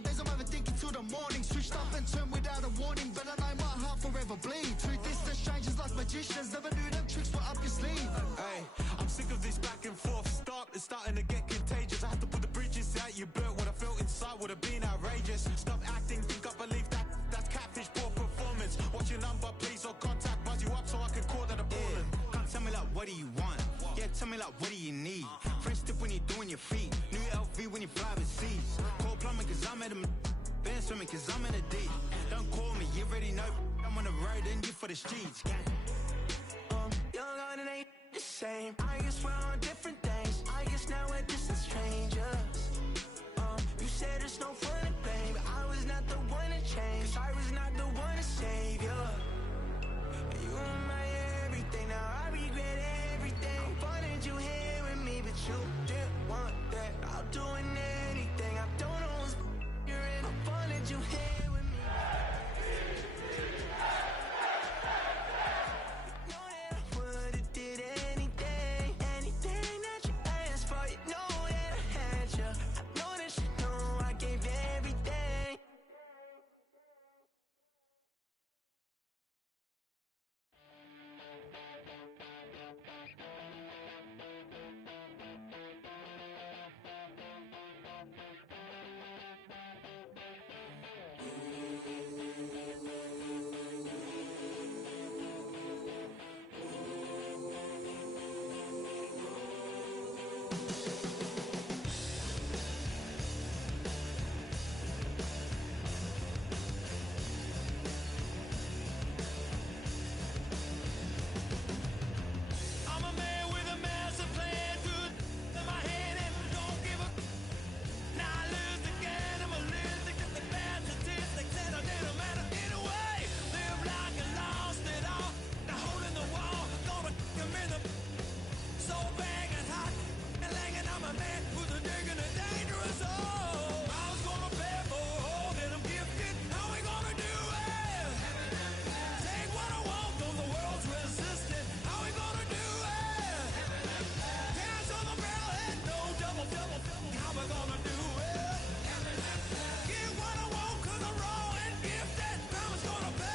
Nowadays I'm overthinking till the morning. Switched up and turned without a warning, but I know my heart forever bleed. Truth is that strangers like magicians, never knew them tricks were up your sleeve. Hey, I'm sick of this back and forth. It's starting to get contagious. I have to put the bridges out you built. What I felt inside would have been outrageous. Stop acting, think I believe that's catfish, poor performance. What's your number, please, or contact, buzz you up so I can call that a ballin'. Come tell me like, what do you want? Yeah, tell me like, what do you need? French tip when you're doing your feet. New LV when you fly overseas. Call plumbing cause I'm at a been swimming cause I'm in a deep. Don't call me, you already know I'm on the road and you for the streets. Young and it ain't the same. I guess we're on different things. I guess now we're distant strangers. You said there's no fun to blame, but I was not the one to change. 'Cause I was not the one to save you. You were my everything, now I regret everything. I wanted you here with me, but you didn't want that. I'll do anything, I don't know what's you're in. I wanted you here with me. You know that I would've did anything, anything that you asked for. You know that I had you. I know that you know I gave everything. I'm a man with a massive plan, good in my head and don't give a. Now I lose again, I'm a loser, get the bad statistics and I didn't matter anyway. Live like I lost it all, now holding the wall, gonna come in the so bang and hot, and langing on my man who's a digging a dangerous hole. I was gonna pay for all that I'm gifted, how we gonna do it? Take what I want, though the world's resistant, how we gonna do it? Hands on the barrel head, no double, how we gonna do it? Get what I want, 'cause I'm raw and gifted, mama's gonna pay.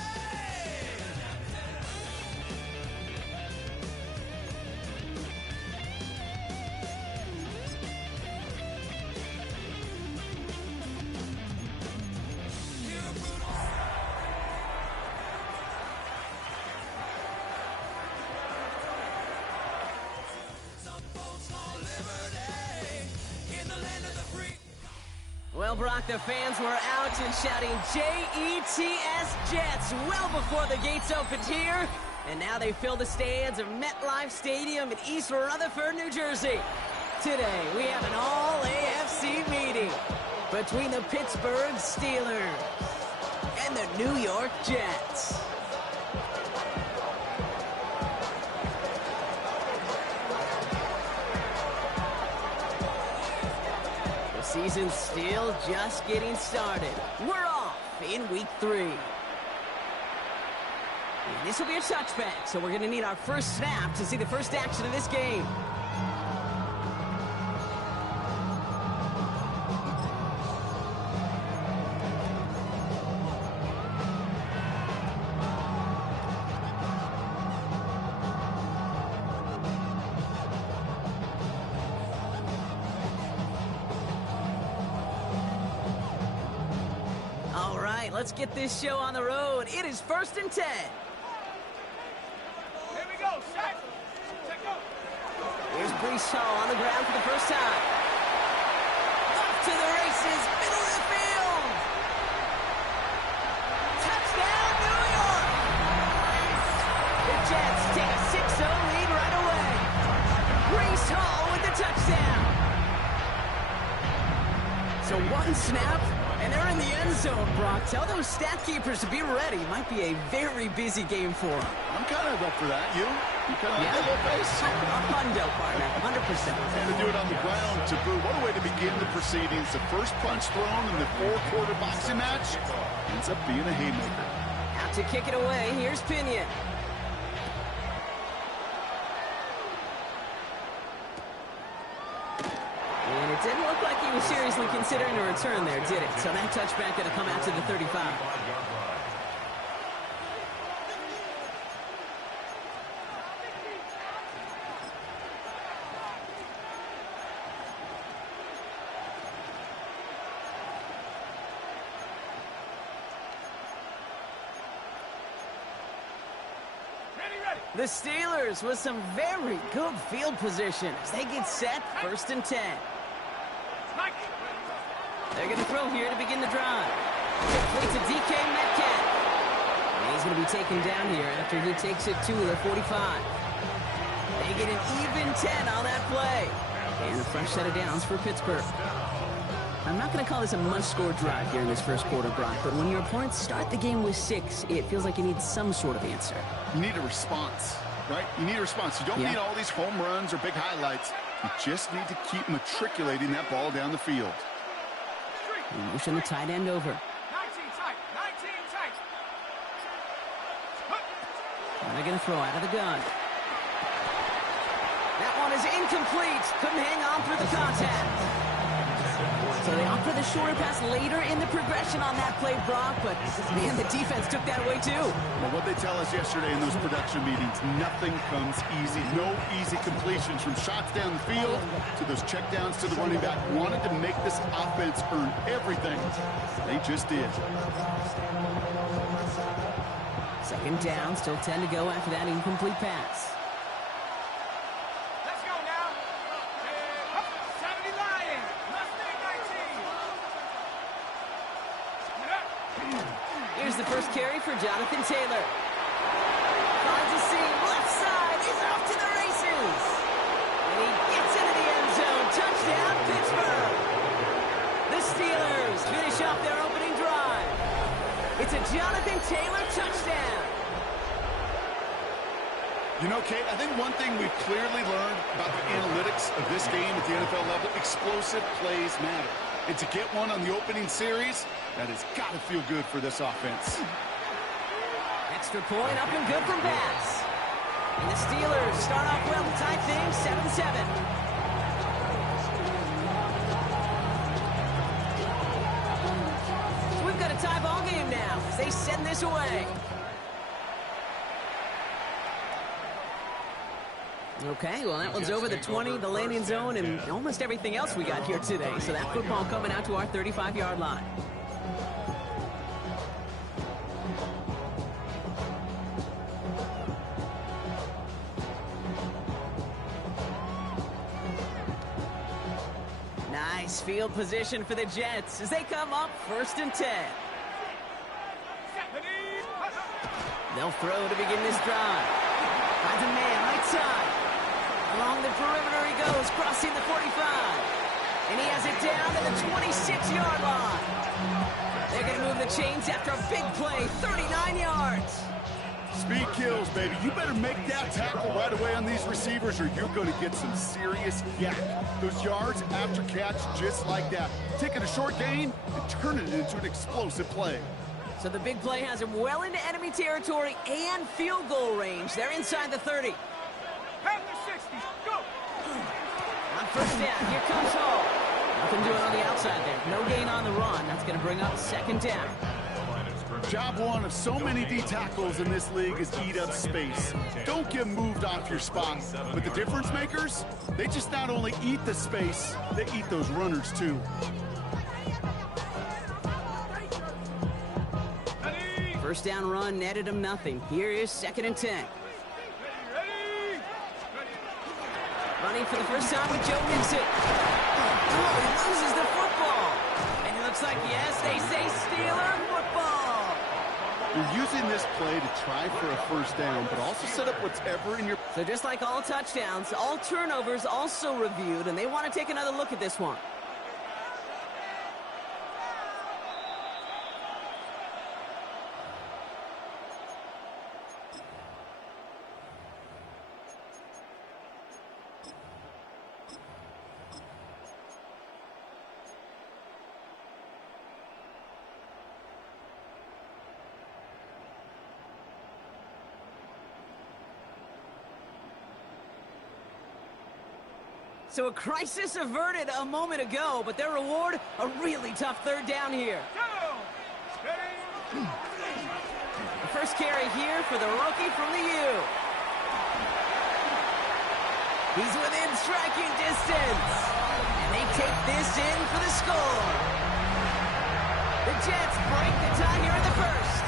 You're brutal. Some folks want liberty in the land of the free. Well, Brock, the fans were out and shouting J-E-T-S Jets well before the gates opened here. And now they fill the stands of MetLife Stadium in East Rutherford, New Jersey. Today, we have an all-AFC meeting between the Pittsburgh Steelers and the New York Jets. The season's still just getting started. We're off in week 3. And this will be a touchback, so we're going to need our first snap to see the first action of this game. All right, let's get this show on the road. It is 1st and 10. Here we go, set, check go. Here's Brees Hall on the ground for the first time. Off to the races, middle of the field. Touchdown, New York! The Jets take a 6-0 lead right away. Brees Hall with the touchdown. So one snap, and they're in the end zone, Brock. Tell those stat keepers to be ready. Might be a very busy game for them. I'm kind of up for that. You kind of like that little face? Hundo, partner, 100%. And to do it on the ground, to boot. What a way to begin the proceedings. The first punch thrown in the 4-quarter boxing match ends up being a haymaker. Out to kick it away, here's Pinion. And It didn't look like he was seriously considering a return there, did it? So that touchback going to come out to the 35. The Steelers with some very good field position as they get set, 1st and 10. They're going to throw here to begin the drive. Complete to DK Metcalf. And he's going to be taken down here after he takes it to the 45. They get an even 10 on that play. And a fresh set of downs for Pittsburgh. I'm not going to call this a must-score drive here in this first quarter, Brock, but when your opponents start the game with 6, it feels like you need some sort of answer. You need a response, right? You need a response. You don't need all these home runs or big highlights. You just need to keep matriculating that ball down the field. Motion the tight end over. 19 tight, 19 tight. And they're going to throw out of the gun. That one is incomplete. Couldn't hang on through the contact. So they opt for the shorter pass later in the progression on that play, Brock, but man, the defense took that away too. Well, what they tell us yesterday in those production meetings, nothing comes easy. No easy completions from shots down the field to those checkdowns to the running back. Wanted to make this offense earn everything. They just did. 2nd down, still 10 to go after that incomplete pass. Let's go now. 70 Lions. Mustang 19. Here's the first carry for Jonathan Taylor. Finds a seam, left side, he's off to the races. And he gets into the end zone. Touchdown, Pittsburgh. The Steelers finish off their opening drive. It's a Jonathan Taylor touchdown. You know, Kate, I think one thing we've clearly learned about the analytics of this game at the NFL level, explosive plays matter. And to get one on the opening series, that has got to feel good for this offense. Extra point up and good from pass. And the Steelers start off well to tie things 7-7. So we've got a tie ball game now as they send this away. Okay, well, that one's over the 20, the landing zone, and almost everything else we got here today. So that football coming out to our 35-yard line. Nice field position for the Jets as they come up 1st and 10. They'll throw to begin this drive. Finds a man right side. Along the perimeter he goes, crossing the 45. And he has it down to the 26-yard line. They're going to move the chains after a big play, 39 yards. Speed kills, baby. You better make that tackle right away on these receivers or you're going to get some serious yak. Those yards after catch just like that. Taking a short gain and turning it into an explosive play. So the big play has him well into enemy territory and field goal range. They're inside the 30. Half the 60. Go. On 1st down, here comes Hall. Nothing doing on the outside there. No gain on the run. That's going to bring up 2nd down. Job one of so many D tackles in this league is eat up space. Don't get moved off your spot. But the difference makers, they just not only eat the space, they eat those runners too. First down run netted him nothing. Here is 2nd and 10. Running for the first time with Joe Mixon. Oh, he loses the football. And it looks like, yes, they say Steeler football. You're using this play to try for a first down, but also set up whatever in your... So just like all touchdowns, all turnovers also reviewed, and they want to take another look at this one. So a crisis averted a moment ago, but their reward, a really tough third down here. Go! Steady! The first carry here for the rookie from the U. He's within striking distance. And they take this in for the score. The Jets break the tie here in the first.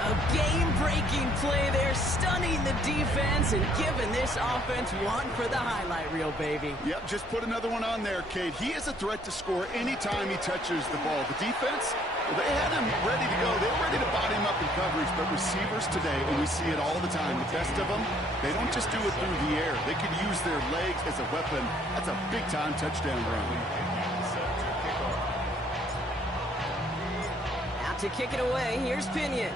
A game-breaking play there, stunning the defense and giving this offense one for the highlight reel, baby. Yep, just put another one on there, Cade. He is a threat to score anytime he touches the ball. The defense, well, they had him ready to go. They were ready to body him up in coverage, but receivers today, and we see it all the time, the best of them, they don't just do it through the air. They can use their legs as a weapon. That's a big-time touchdown run. Out to kick it away, here's Pinion.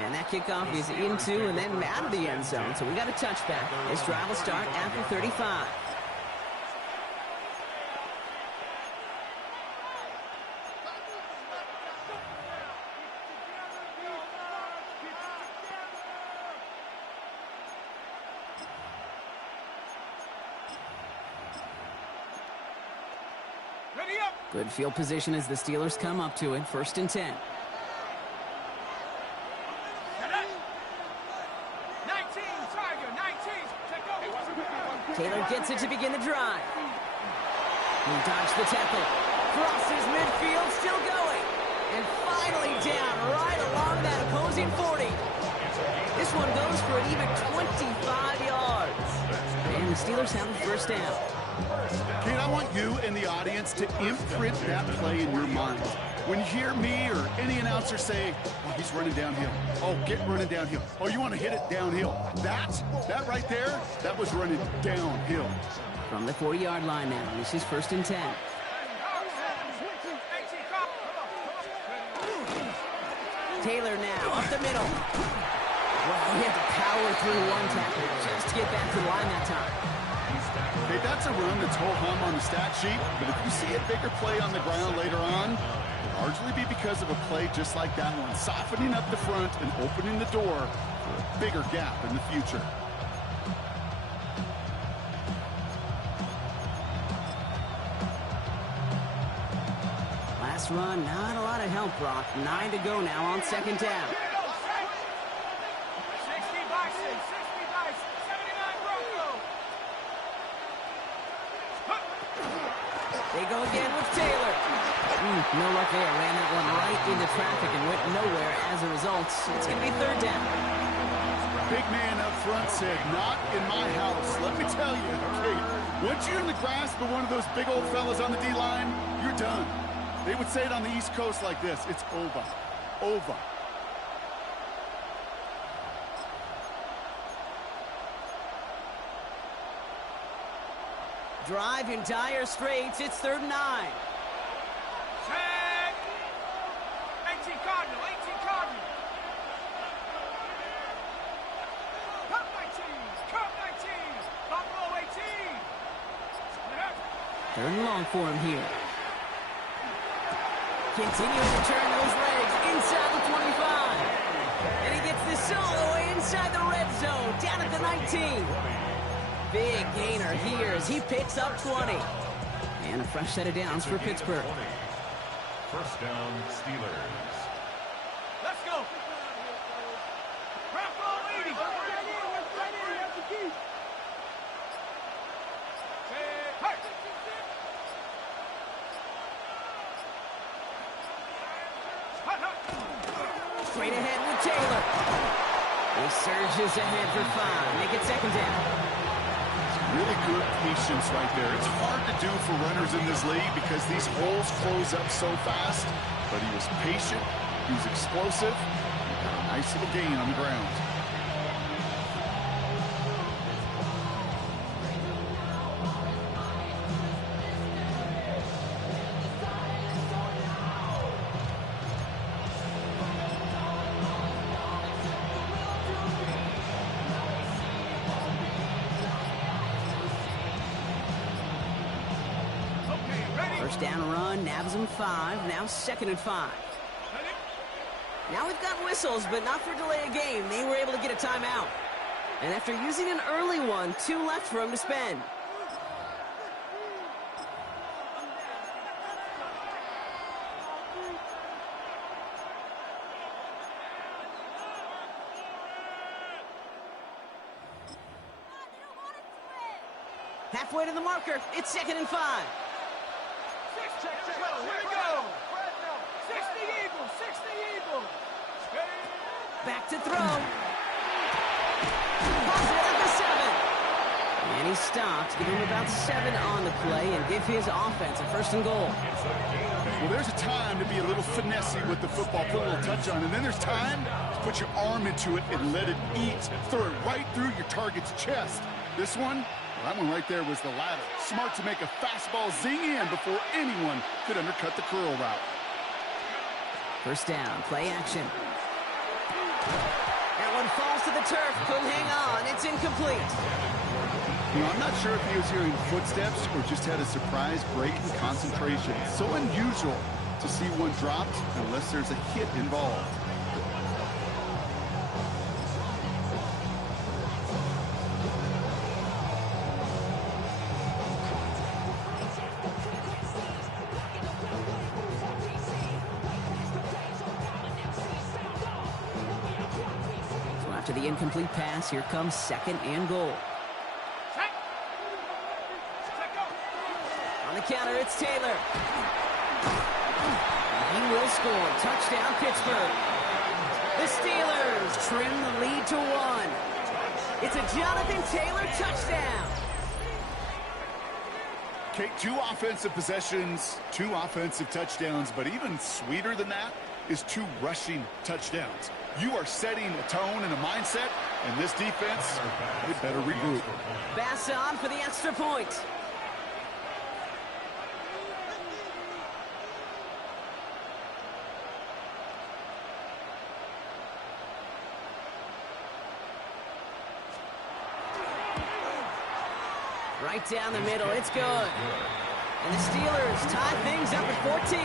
And that kickoff is into and then out of the end zone. So we got a touchback. This drive will start after 35. Ready up! Good field position as the Steelers come up to it. 1st and 10. 19, Tiger, 19. Take over. Taylor gets it to begin the drive. He dodged the tackle. Crosses midfield, still going. And finally down right along that opposing 40. This one goes for an even 25 yards. And the Steelers have a first down. Kate, I want you and the audience to imprint that play in your mind. When you hear me or any announcer say, oh, he's running downhill. Oh, get running downhill. Oh, you want to hit it downhill. That right there, that was running downhill. From the 40-yard line now, this is 1st and 10. Taylor now, up the middle. Well, he had to power through one tackle just to get back to the line that time. Hey, that's a run that's ho-hum on the stat sheet, but if you see a bigger play on the ground later on, it'll largely be because of a play just like that one, softening up the front and opening the door for a bigger gap in the future. Last run, not a lot of help, Brock. 9 to go now on 2nd down. 60 Bison, 60 Bison, 79 Bronco. They go again with Taylor. No luck there. Ran that one right into traffic and went nowhere as a result. It's going to be 3rd down. Big man up front said, not in my house. Let me tell you, Kate, once you're in the grasp of one of those big old fellas on the D-line, you're done. They would say it on the East Coast like this, it's over. Over. Drive in dire straits. It's 3rd and 9. Check. 18 Cardinal, 18 Cardinal. Cup 19, Cup 19, Buffalo 18. 3rd and long for him here. Continuing to turn those legs inside the 25. And he gets this all the way inside the red zone, down at the 19. Big gainer here as he picks up 20. And a fresh set of downs for Pittsburgh. 1st down, Steelers. Let's go. Bronco 80. Straight ahead with Taylor. He surges ahead for 5. Make it 2nd down. Really good patience right there. It's hard to do for runners in this league because these holes close up so fast, but he was patient, he was explosive, he got a nice little gain on the ground. First down run, nabs him 5, now 2nd and 5. Now we've got whistles, but not for delay of game. They were able to get a timeout. And after using an early one, 2 left for him to spend. Halfway to the marker. It's 2nd and 5. Here we go. 60 Eagles, 60 Eagles. Back to throw. Positive at the 7. And he stopped, give him about 7 on the play, and give his offense a 1st and goal. Well, there's a time to be a little finessey with the football, put a little touch on, and then there's time to put your arm into it and let it eat. Throw it right through your target's chest. This one, well, that one right there was the latter. Smart to make a fastball zing in before anyone could undercut the curl route. 1st down, play action. That one falls to the turf, couldn't hang on, it's incomplete. You know, I'm not sure if he was hearing footsteps or just had a surprise break in concentration. So unusual to see one dropped unless there's a hit involved. So after the incomplete pass, here comes 2nd and goal. On the counter, it's Taylor. He will score. Touchdown, Pittsburgh. The Steelers trim the lead to 1. It's a Jonathan Taylor touchdown. Okay, 2 offensive possessions, 2 offensive touchdowns, but even sweeter than that is 2 rushing touchdowns. You are setting a tone and a mindset, and this defense, they better regroup. Bass on for the extra point. Right down the middle, it's good. And the Steelers tie things up at 14.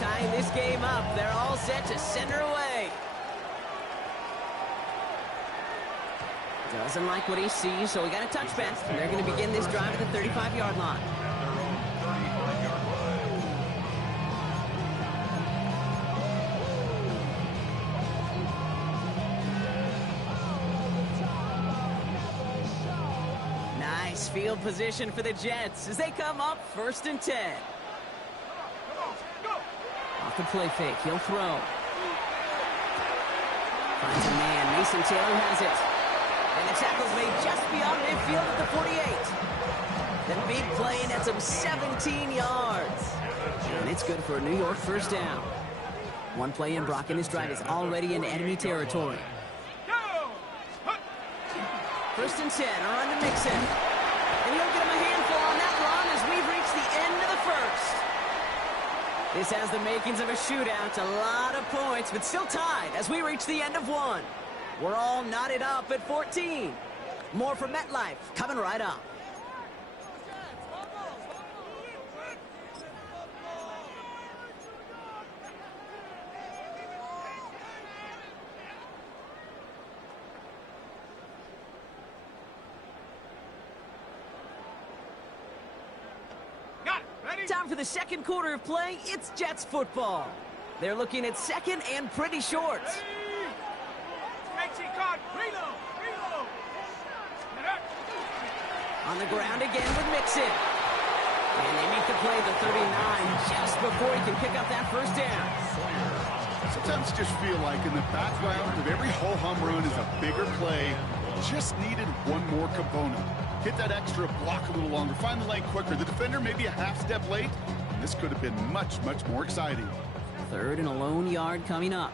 Tying this game up, they're all set to send her away. Doesn't like what he sees, so we got a touchback. They're going to begin this drive at the 35-yard line. Nice field position for the Jets as they come up 1st and 10. Off the play fake, he'll throw. Finds a man, Mason Taylor has it. And the tackle's made just beyond midfield at the 48. The big play nets him 17 yards. And it's good for a New York 1st down. 1 play in, Brock, and this drive is already in enemy territory. 1st and 10, a run to Mixon. And he'll get him a handful on that run as we've reached the end of the 1st. This has the makings of a shootout, a lot of points, but still tied as we reach the end of 1. We're all knotted up at 14. More from MetLife coming right up. Time for the 2nd quarter of play. It's Jets football. They're looking at 2nd and pretty short. 18 card, reload. On the ground again with Mixon. And they make the play at the 39 just before he can pick up that 1st down. Sometimes just feel like in the background of every ho-hum run is a bigger play. Just needed one more component. Hit that extra block a little longer. Find the lane quicker. The defender may be a half step late. This could have been much, much more exciting. 3rd and a lone yard coming up.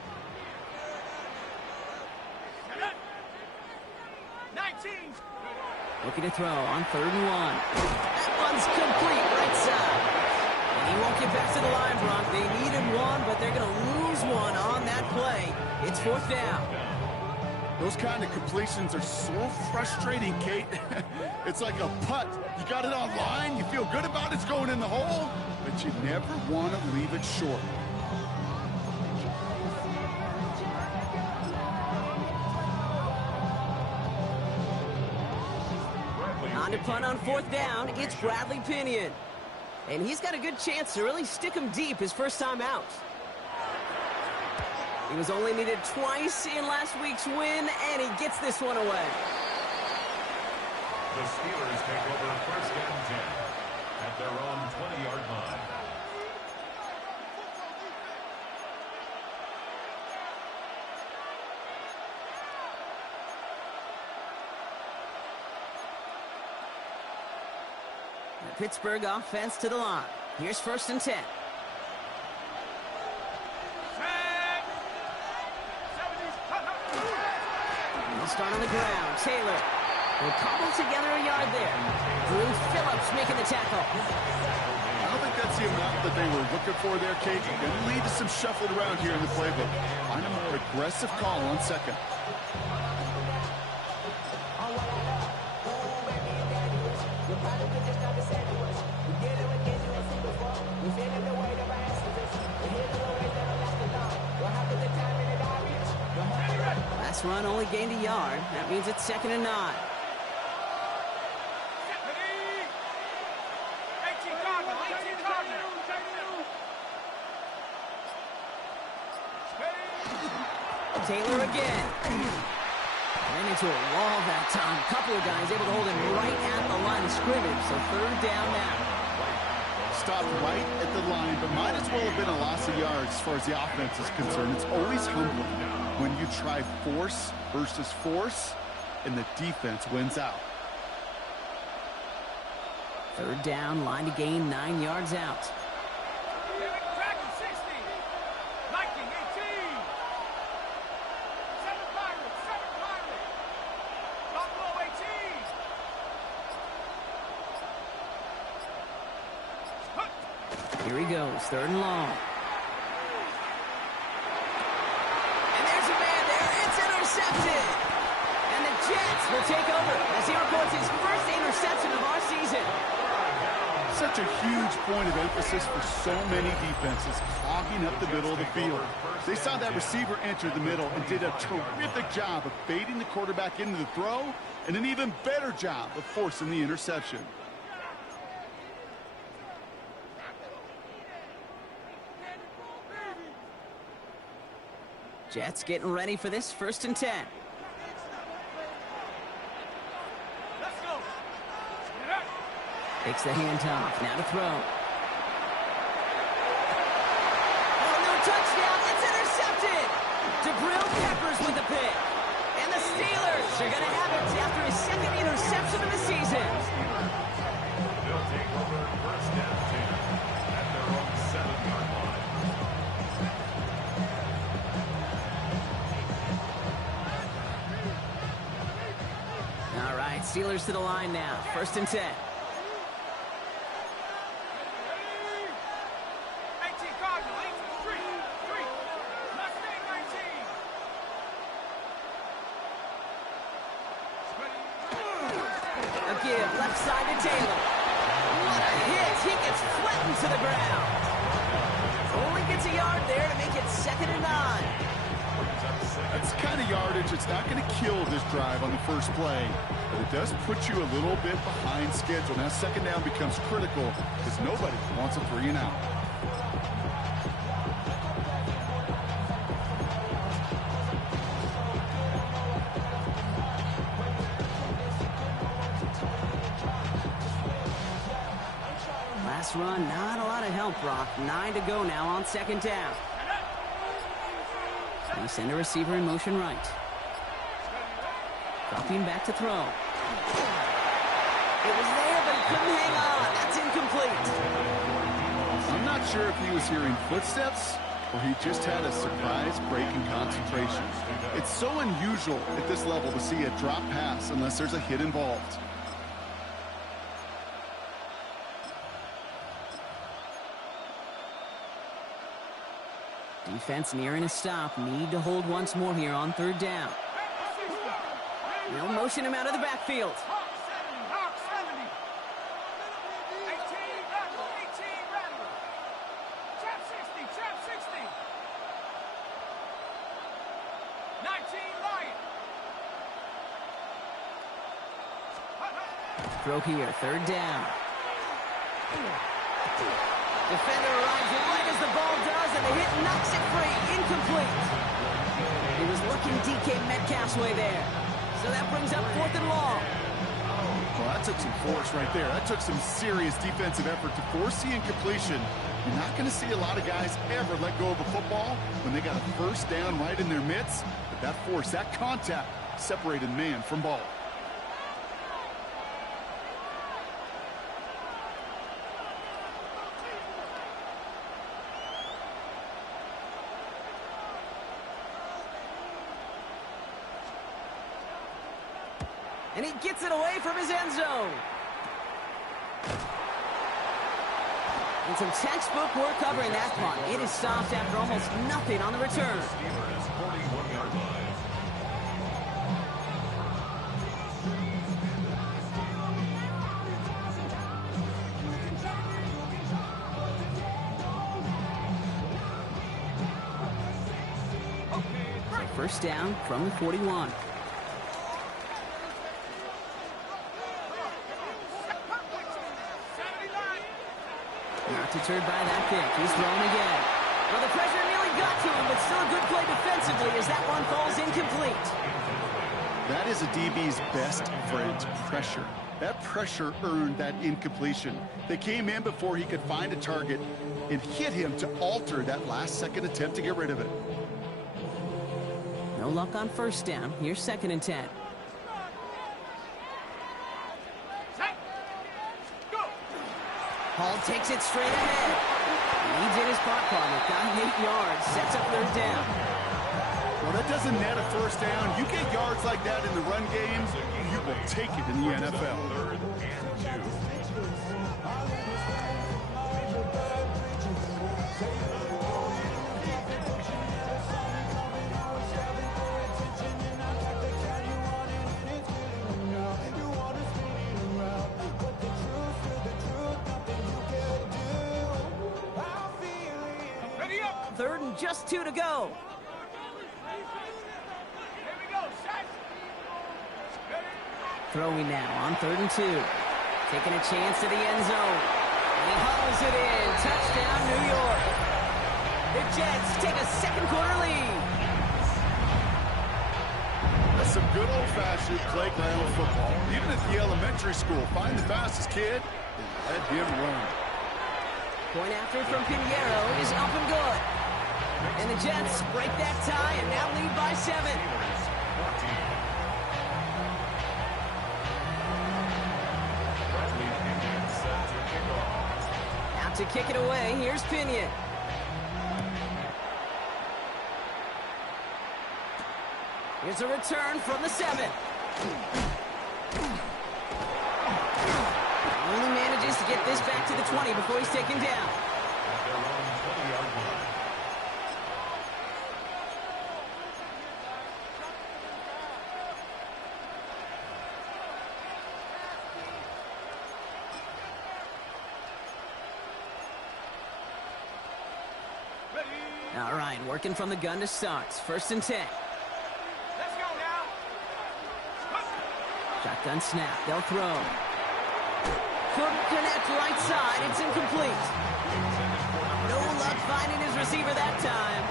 Looking to throw on 3rd and 1. That one's complete, right side. And he won't get back to the line, Brock. They needed one, but they're going to lose one on that play. It's 4th down. Those kind of completions are so frustrating, Kate. It's like a putt. You got it on line, you feel good about it's going in the hole, but you never want to leave it short. On to punt on 4th down, it's Bradley Pinion. And he's got a good chance to really stick him deep his first time out. He was only needed twice in last week's win, and he gets this one away. The Steelers take over 1st and 10 at their own 20-yard line. The Pittsburgh offense to the line. Here's 1st and 10. He'll start on the ground. Taylor will cobble together a yard there. Drew Phillips making the tackle. I don't think that's the amount that they were looking for there, Kate. Going to lead to some shuffling around here in the playbook. Find a more aggressive call on 2nd. Last run only gained a yard. That means it's 2nd and 9. 18 Cardinal, 18 Cardinal. Taylor again. Ran into a wall that time. A couple of guys able to hold him right at the line of scrimmage. So 3rd down now. Stopped right at the line, but might as well have been a loss of yards as far as the offense is concerned. It's always humbling when you try force versus force, and the defense wins out. 3rd down, line to gain 9 yards out. Dragon 60. Lightning 18. 7 Pirates, 7 Pirates. Buffalo 18. Here he goes, 3rd and long. And there's a man there. It's intercepted. And the Jets will take over as he records his first interception of our season. Such a huge point of emphasis for so many defenses, clogging up the middle of the field. They saw that receiver enter the middle and did a terrific job of baiting the quarterback into the throw, and an even better job of forcing the interception. Jets getting ready for this 1st and 10. Let's go. Takes the handoff. Now to throw. Oh, no touchdown. It's intercepted. Jabril Peppers with the pick. And the Steelers are going to have it after his 2nd interception of the season. They'll take over 1st and 10 at their own 7-yard line. All right, Steelers to the line now. 1st and 10. 18 Cardinal, 18 Street. Mustang 19. A give left side to Taylor. What a hit. He gets flattened to the ground. Only gets a yard there to make it 2nd and 9. That's the kind of yardage it's not going to kill this drive on the first play, but it does put you a little bit behind schedule. Now 2nd down becomes critical because nobody wants a 3 and out. Last run, not a lot of help, Brock. 9 to go now on 2nd down. They send a receiver in motion right. Dropping back to throw. It was there, but he couldn't hang on. That's incomplete. I'm not sure if he was hearing footsteps or he just had a surprise break in concentration. It's so unusual at this level to see a drop pass unless there's a hit involved. Defense nearing a stop. Need to hold once more here on third down. They'll motion him out of the backfield. Hawk 70. 18 rattle. Trap 60. 19 Lion. Throw here, third down. Defender arrives right as the ball does, and the hit knocks it free. Incomplete. He was looking DK Metcalf's way there. So that brings up 4th and long. Well, that took some force right there. That took some serious defensive effort to force the incompletion. You're not going to see a lot of guys ever let go of a football when they got a first down right in their midst. But that force, that contact, separated man from ball. And he gets it away from his end zone. And some textbook work covering that punt. It is stopped after almost nothing on the return. Steelers 41-yard line. So first down from the 41. Not deterred by that pick. He's thrown again. Well, the pressure nearly got to him, but still a good play defensively as that one falls incomplete. That is a DB's best friend, pressure. That pressure earned that incompletion. They came in before he could find a target and hit him to alter that last-second attempt to get rid of it. No luck on first down. Here's 2nd and 10. Hall takes it straight ahead. Leads in his pop partner. Got him 8 yards. Sets up third down. Well, that doesn't net a first down. You get yards like that in the run game, you will take it in the NFL. 3rd and 2. Third and just 2 to go. Throwing now on 3rd and 2. Taking a chance to the end zone. And he hauls it in. Touchdown, New York. The Jets take a second-quarter lead. That's some good old-fashioned playground football. Even at the elementary school, find the fastest kid and let him run. Point after from Pinheiro is up and good. And the Jets break that tie and now lead by 7. Out to kick it away, here's Pinion. Here's a return from the 7. Only manages to get this back to the 20 before he's taken down. All right, working from the gun to start. 1st and 10. Let's go now. Shotgun snap. They'll throw. Couldn't connect right side. It's incomplete. No luck finding his receiver that time.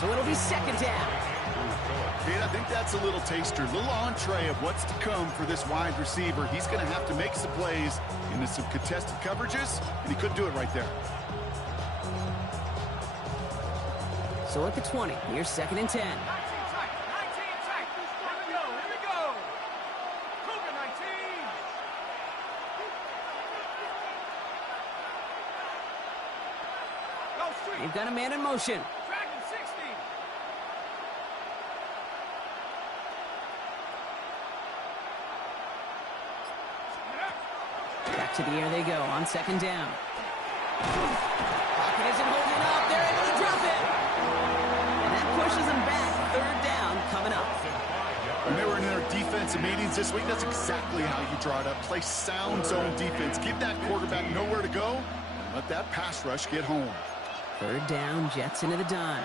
So it'll be 2nd down. Kate, I think that's a little taster, a little entree of what's to come for this wide receiver. He's going to have to make some plays into some contested coverages, and he couldn't do it right there. So at the 20, here's 2nd and 10. 19 tight. Here we go. Cougar 19. Go street. They've got a man in motion. Dragon 60. Back to the air they go on 2nd down. Pocket isn't holding up. They're able to drop it. games this week, that's exactly how you draw it up. Play sound zone defense. Give that quarterback nowhere to go, and let that pass rush get home. Third down, Jets into the dime.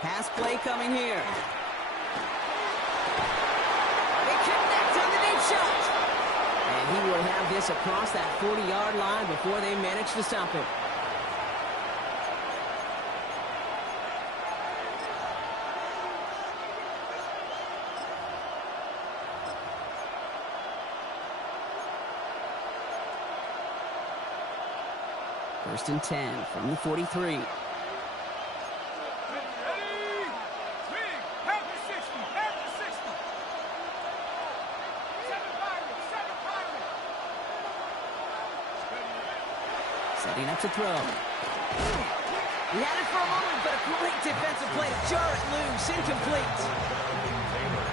Pass play coming here. They connect on the deep shot. And he would have this across that 40-yard line before they managed to stop it. First and 10 from the 43. Setting up to throw. He had it for a moment, but a great defensive play to jar it loose. Incomplete.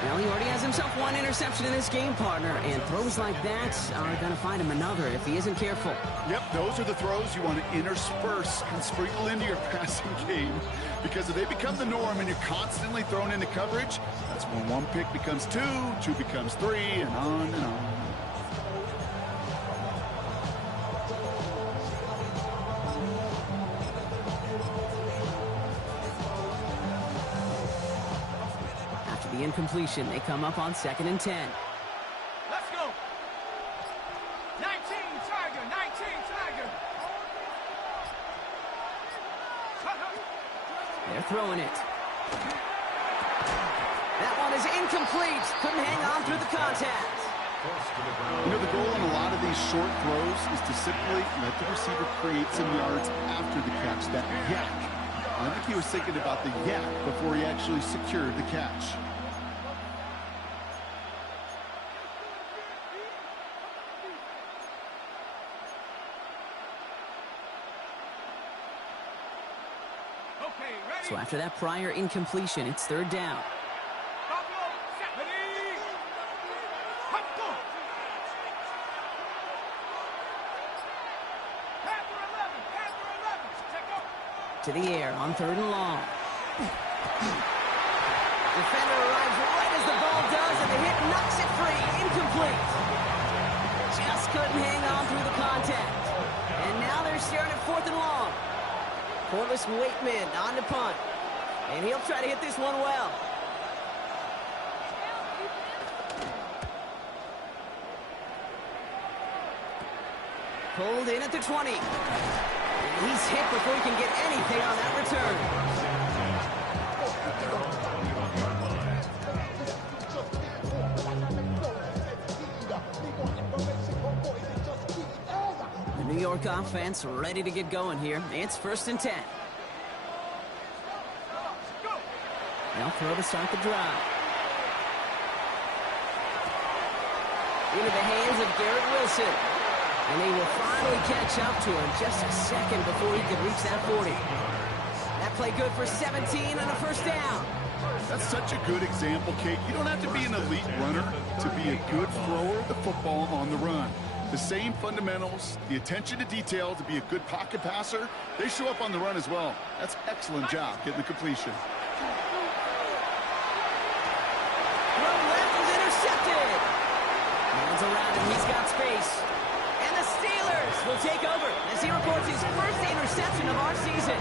Well, he already has himself one interception in this game, partner, and throws like that are going to find him another if he isn't careful. Yep, those are the throws you want to intersperse and sprinkle into your passing game, because if they become the norm and you're constantly thrown into coverage, that's when one pick becomes two becomes three, and on and on. The incompletion, they come up on 2nd and 10. Let's go. 19 Tiger, 19 Tiger. They're throwing it. That one is incomplete. Couldn't hang on through the contact. You know, the goal in a lot of these short throws is to simply let the receiver create some yards after the catch, that yak. I think he was thinking about the yak before he actually secured the catch. So after that prior incompletion, it's 3rd down. To the air on 3rd and long. Defender arrives right as the ball does, and the hit knocks it free. Incomplete. Just couldn't hang on through the contact. And now they're staring at 4th and long. Corliss Waitman on the punt. And he'll try to hit this one well. Pulled in at the 20. And he's hit before he can get anything on that return. The New York offense ready to get going here. It's 1st and 10. They'll throw to start the drive. Into the hands of Garrett Wilson. And they will finally catch up to him just a second before he could reach that 40. That play good for 17 and a 1st down. That's such a good example, Kate. You don't have to be an elite runner to be a good thrower of the football on the run. The same fundamentals, the attention to detail to be a good pocket passer, they show up on the run as well. That's an excellent job getting the completion. Throw left is intercepted. Hands around him, he's got space. And the Steelers will take over as he records his 1st interception of our season.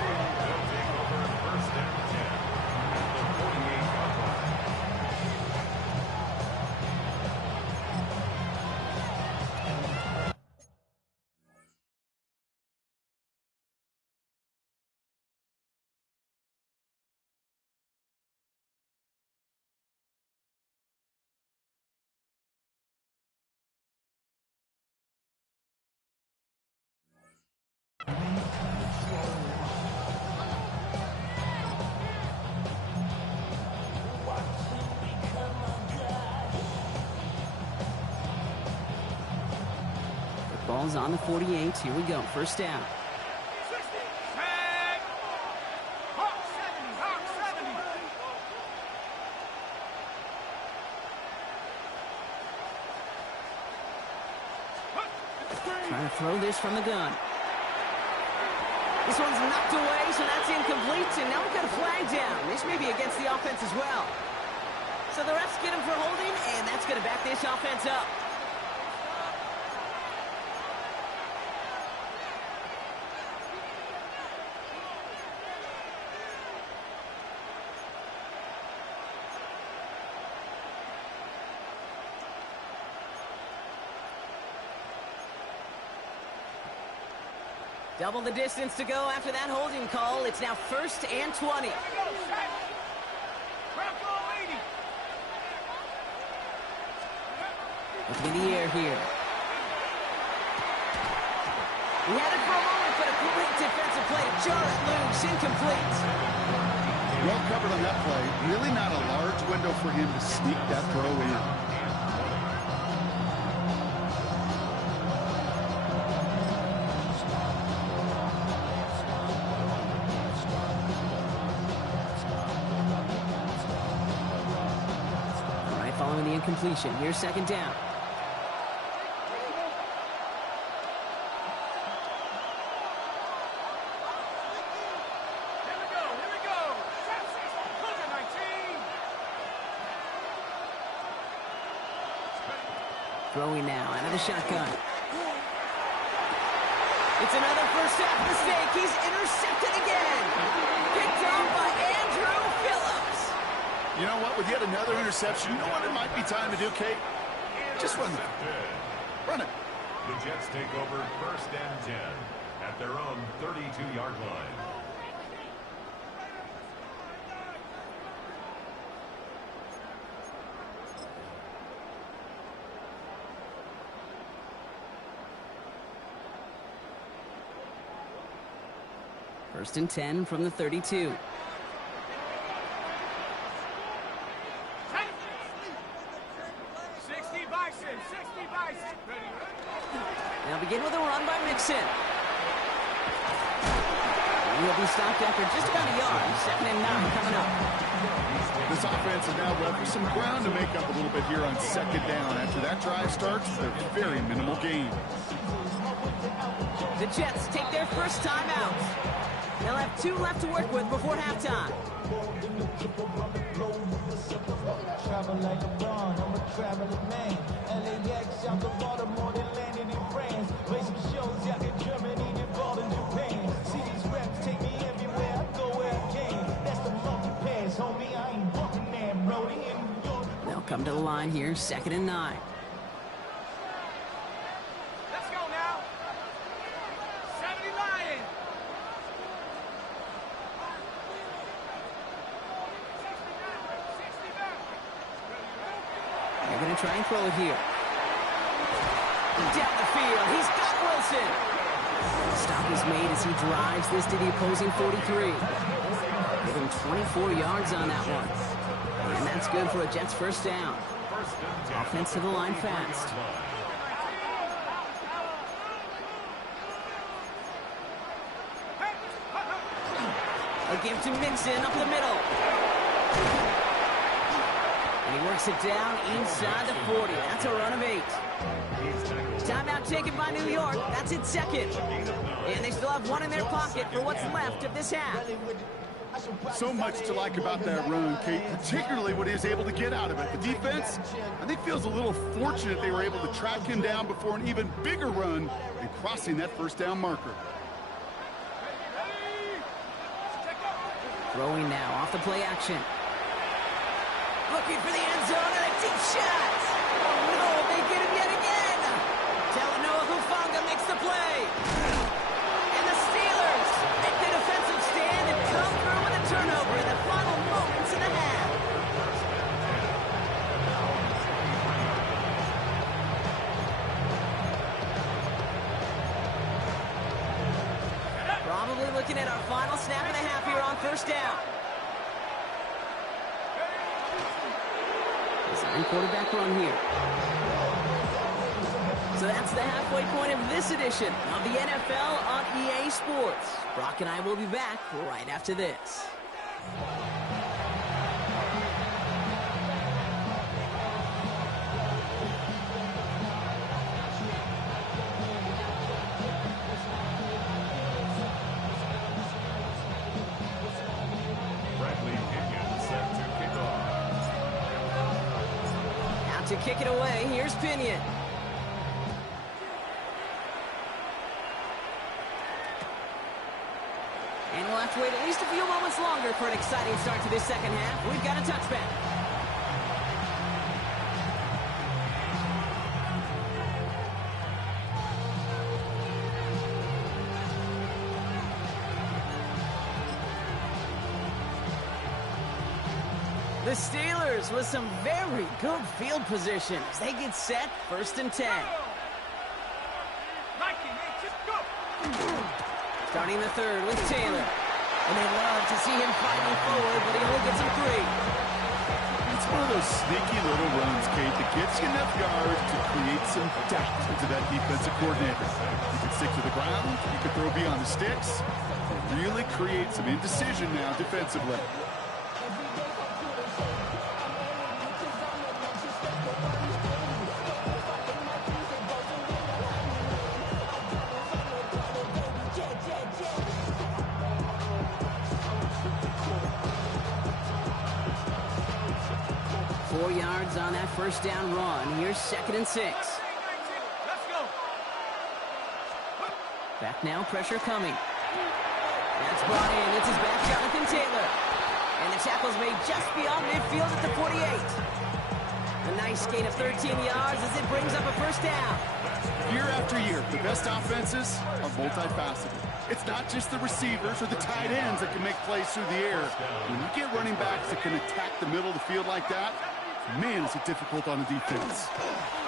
Ball's on the 48. Here we go. 1st down. Trying to throw this from the gun. This one's knocked away, so that's incomplete, and now we've got a flag down. This may be against the offense as well. So the refs get him for holding, and that's going to back this offense up. Double the distance to go after that holding call. It's now 1st and 20. Looking in the air here. He had it for a moment, but a great defensive play to jar it loose. Incomplete. Well covered on that play. Really not a large window for him to sneak that throw in. Following the incompletion. Here's 2nd down. Here we go. Closer, 19. Throwing now out of the shotgun. It's another first half mistake. He's intercepted again. Picked off by Andrew Phillips. You know what? With yet another interception, you know what it might be time to do, Kate? Just run it. Run it. The Jets take over 1st and 10 at their own 32-yard line. First and 10 from the 32. Now begin with a run by Mixon. He'll be stopped after just about a yard. 2nd and 9 coming up. This offense is now left with some ground to make up a little bit here on 2nd down. After that drive starts, they're very minimal gain. The Jets take their first time out. They'll have 2 left to work with before halftime. Travel like LeBron, I'm a traveling man. LAX out the Baltimore, they landed in France. Play some shows out in Germany, involved in Japan. See these reps take me everywhere, I go where I can. That's the monkey pass, homie, I ain't walking there, Brody. In New York. They'll come to the line here, 2nd and 9. Let's go now. 70 Lions. They're going to try and throw it here. Down the field, he's got Wilson. Stop is made as he drives this to the opposing 43. Give him 24 yards on that one. And that's good for a Jets first down. Offense to the line fast. A give to Mixon up the middle. And he works it down inside the 40. That's a run of 8. Timeout taken by New York. That's its 2nd. And they still have 1 in their pocket for what's left of this half. So much to like about that run, Kate, particularly what he was able to get out of it. The defense, I think, feels a little fortunate they were able to track him down before an even bigger run and crossing that first down marker. Throwing now off the play action. Looking for the end zone and a deep shot. Oh no, they get him yet again. Talanoa Hufanga makes the play. And the Steelers make the defensive stand and come through with a turnover in the final moments of the half. Probably looking at our final snap and a half here on first down. Design quarterback run here. So that's the halfway point of this edition of the NFL on EA Sports. Brock and I will be back right after this. to kick it away. Here's Pinion. And we'll have to wait at least a few moments longer for an exciting start to this second half. We've got a touchback. The Steelers with some very good field position as they get set, 1st and 10. Starting the third with Taylor. And they love to see him fighting forward, but he only gets him 3. It's one of those sneaky little runs, Kate, that gets you enough yards to create some doubt into that defensive coordinator. You can stick to the ground, you can throw beyond the sticks, really create some indecision now defensively. 4 yards on that first down run. Here's 2nd and 6. Let's go. Back now, pressure coming. That's brought in. It's his back, Jonathan Taylor. And the tackle's made just beyond midfield at the 48. A nice gain of 13 yards as it brings up a first down. Year after year, the best offenses are multifaceted. It's not just the receivers or the tight ends that can make plays through the air. When you get running backs that can attack the middle of the field like that, man, is it difficult on the defense.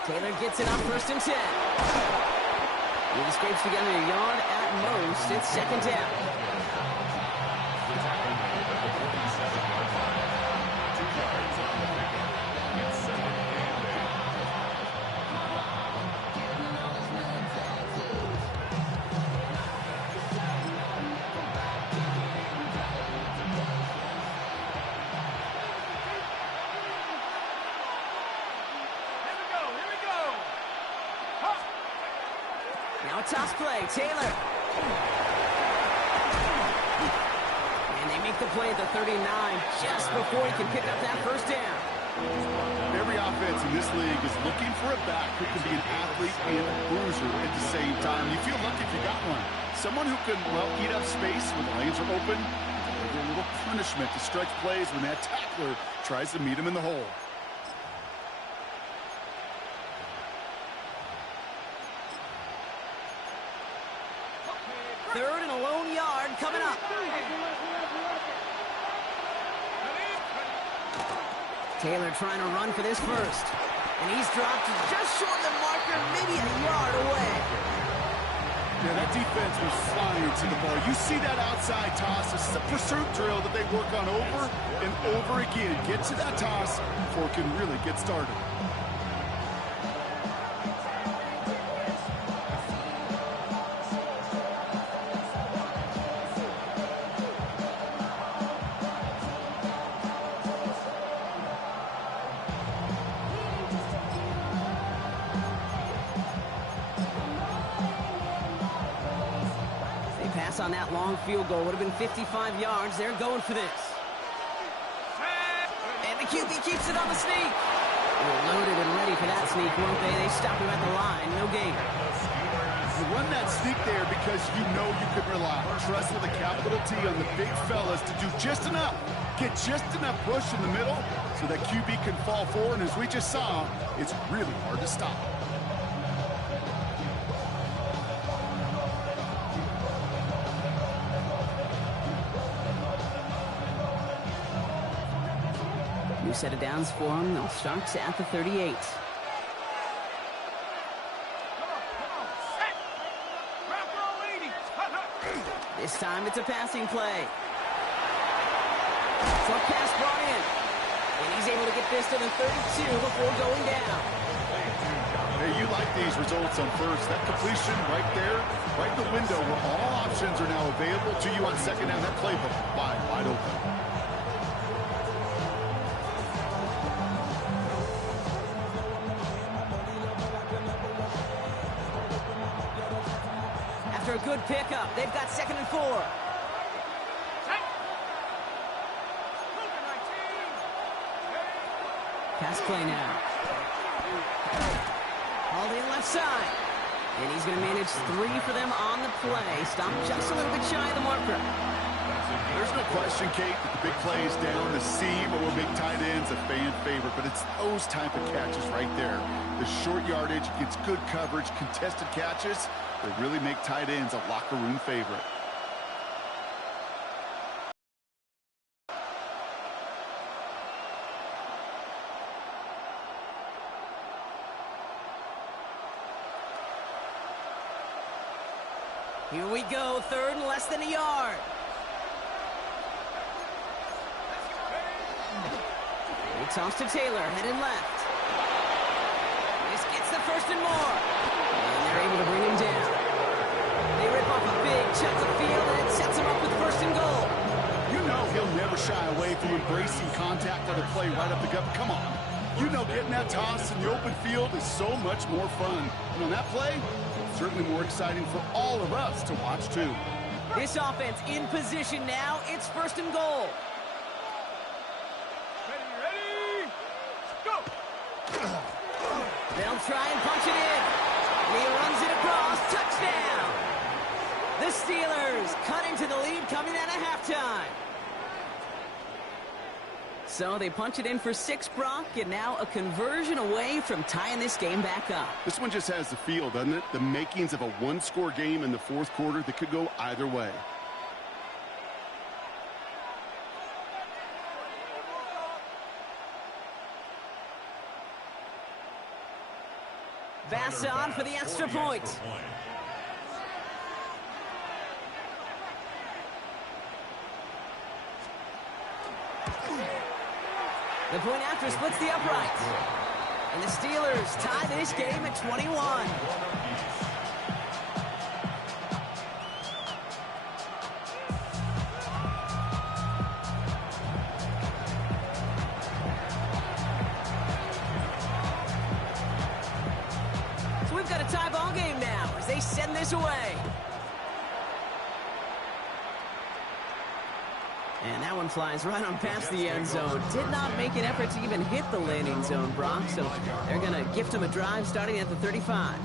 Taylor gets it on 1st and 10. He scrapes together a yard at most. It's 2nd down. Now a toss play, Taylor. And they make the play at the 39 just before he can pick up that first down. Every offense in this league is looking for a back who can be an athlete and a bruiser at the same time. You feel lucky if you got one. Someone who can, well, eat up space when the lanes are open, deliver a little punishment to stretch plays when that tackler tries to meet him in the hole. Third and a lone yard coming up. Taylor trying to run for this first. And he's dropped just short of the marker, maybe a yard away. Yeah, that defense was flying to the ball. You see that outside toss. This is a pursuit drill that they work on over and over again. Get to that toss before it can really get started. On that long field goal would have been 55 yards. They're going for this. And the QB keeps it on the sneak. They're loaded and ready for that sneak, won't they? They stop him at the line. No gain. You run that sneak there because you know you can rely. Trust with a capital T on the big fellas to do just enough. Get just enough push in the middle so that QB can fall forward. And as we just saw, it's really hard to stop. Set of downs for him. They'll start at the 38. This time it's a passing play. Short pass brought in. And he's able to get this to the 32 before going down. Hey, you like these results on first. That completion right there, right in the window where all options are now available to you on second down. That playbook wide open. After a good pickup, they've got 2nd and 4. Pass play now. Hauled in left side. And he's going to manage 3 for them on the play. Stop just a little bit shy of the marker. There's no question, Kate, that the big play is down the seam or will make tight ends a fan favorite, but it's those type of catches right there. The short yardage gets good coverage, contested catches that really make tight ends a locker room favorite. Here we go, 3rd and less than a yard. He toss to Taylor, heading left. This gets the 1st and more. And they're able to bring him down. They rip off a big chunk of field, and it sets him up with 1st and goal. You know he'll never shy away from embracing contact on a play right up the gut. Come on. You know getting that toss in the open field is so much more fun. And on that play, certainly more exciting for all of us to watch, too. This offense in position now. It's 1st and goal. Ready, go! They'll try and punch it in. And he runs it across. Touchdown! The Steelers cut into the lead coming out of halftime. So they punch it in for 6, Brock, and now a conversion away from tying this game back up. This one just has the feel, doesn't it? The makings of a one-score game in the 4th quarter that could go either way. Bass on for the extra point. The point after splits the upright. And the Steelers tie this game at 21. So we've got a tie ball game now as they send this away. And that one flies right on past the end zone. Did not make an effort to even hit the landing zone, Brock. So they're going to gift him a drive starting at the 35.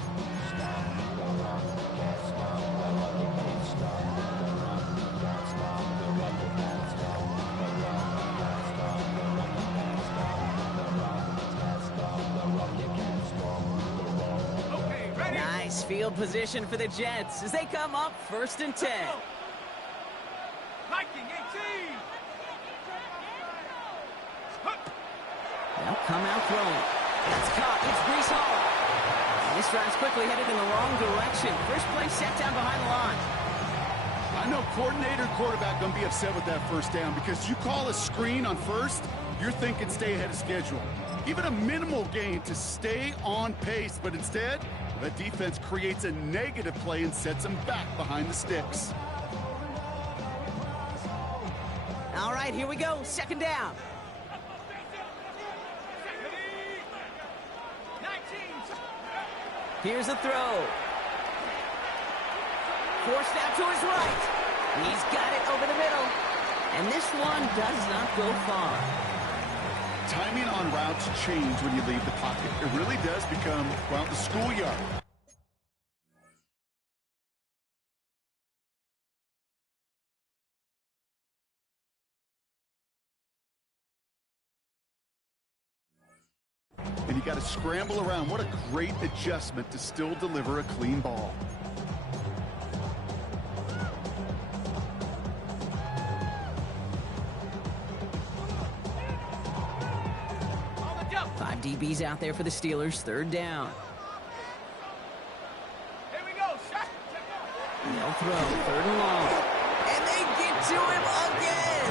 Okay, ready? Nice field position for the Jets as they come up 1st and 10. Viking 18! They'll come out throwing. That's caught. It's Breece Hall. And this drive's quickly headed in the wrong direction. First play set down behind the line. I know coordinator and quarterback going to be upset with that 1st down because you call a screen on 1st, you're thinking stay ahead of schedule. Even a minimal gain to stay on pace, but instead, the defense creates a negative play and sets them back behind the sticks. All right, here we go. 2nd down. Here's a throw. Forced out to his right. He's got it over the middle. And this one does not go far. Timing on routes change when you leave the pocket. It really does become, well, the schoolyard. And you got to scramble around. What a great adjustment to still deliver a clean ball. Five DBs out there for the Steelers. 3rd down. Here we go, shot! They'll throw. 3rd and long. And they get to him again.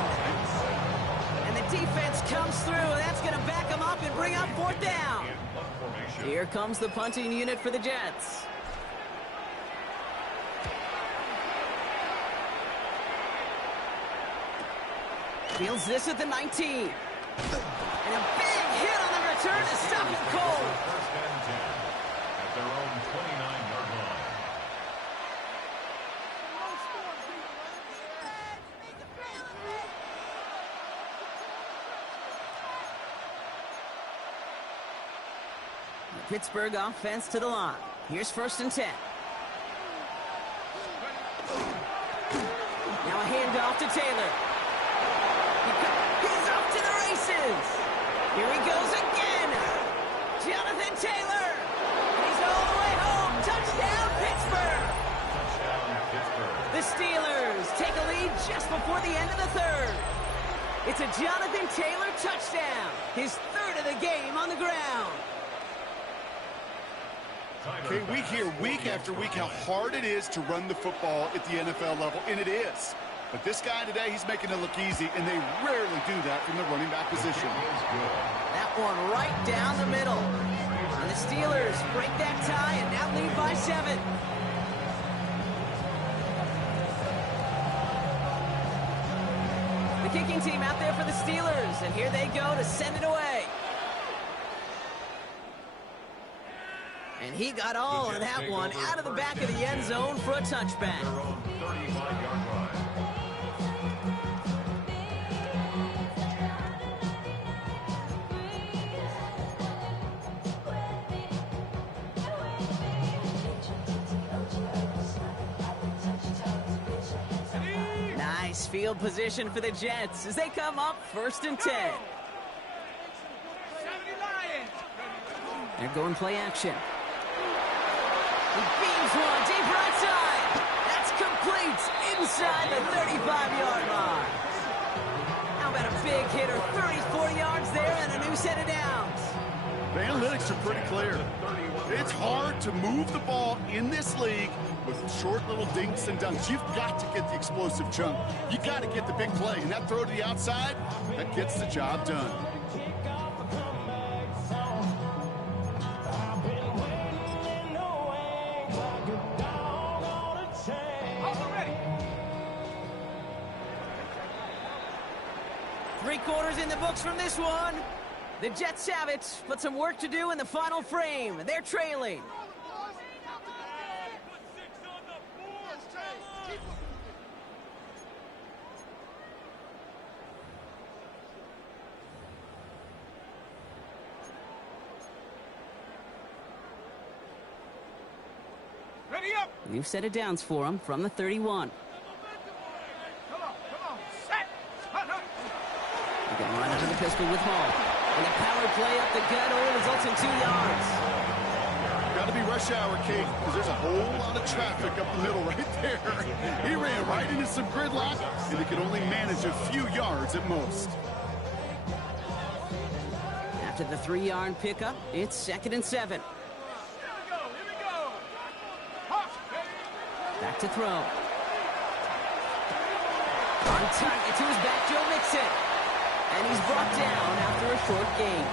And the defense comes through. That's going to back them up and bring up 4th down. Here comes the punting unit for the Jets. Fields this at the 19. And a big hit on the return to stop him cold. 1st and 10 at their own 29-yard line. The Pittsburgh offense to the line. Here's 1st and 10. Now a handoff to Taylor. He's off to the races. Here he goes again. Jonathan Taylor. He's all the way home. Touchdown, Pittsburgh. The Steelers take a lead just before the end of the 3rd. It's a Jonathan Taylor touchdown. His 3rd of the game on the ground. Okay, we hear week after week how hard it is to run the football at the NFL level, and it is. But this guy today, he's making it look easy, and they rarely do that from the running back position. That one right down the middle. And the Steelers break that tie and now lead by 7. The kicking team out there for the Steelers, and here they go to send it away. And he got all of that one out of the back of the end zone for a touchback. Nice field position for the Jets as they come up 1st and 10. They're going play action. He beams one deep right side. That's complete inside the 35-yard line. How about a big hitter, 34 yards there and a new set of downs. The analytics are pretty clear. It's hard to move the ball in this league with short little dinks and dunks. You've got to get the explosive chunk. You got to get the big play, and that throw to the outside, that gets the job done. Three-quarters in the books from this one. The Jets have it, but some work to do in the final frame. They're trailing. Ready up. New set of downs for him from the 31. Come on, set. They can run out of the pistol with Hall. And a power play up the gut only results in 2 yards. Got to be rush hour, Kate, because there's a whole lot of traffic up the middle right there. He ran right into some gridlock, and he could only manage a few yards at most. After the 3-yard pickup, it's 2nd and 7. Here we go. Back to throw. On target to his back, Joe Mixon. And he's brought down after a short gain.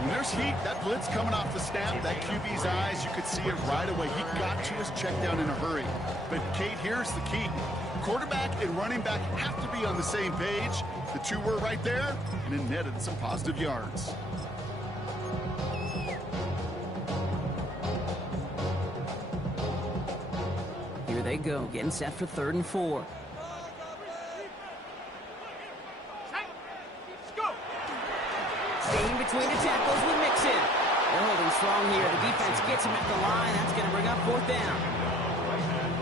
When there's heat, that blitz coming off the snap, that QB's eyes, you could see it right away. He got to his check down in a hurry. But, Kate, here's the key. Quarterback and running back have to be on the same page. The two were right there, and it netted some positive yards. Here they go, getting set for 3rd and 4. Staying between the tackles with Mixon. They're holding strong here. The defense gets him at the line. That's going to bring up 4th down.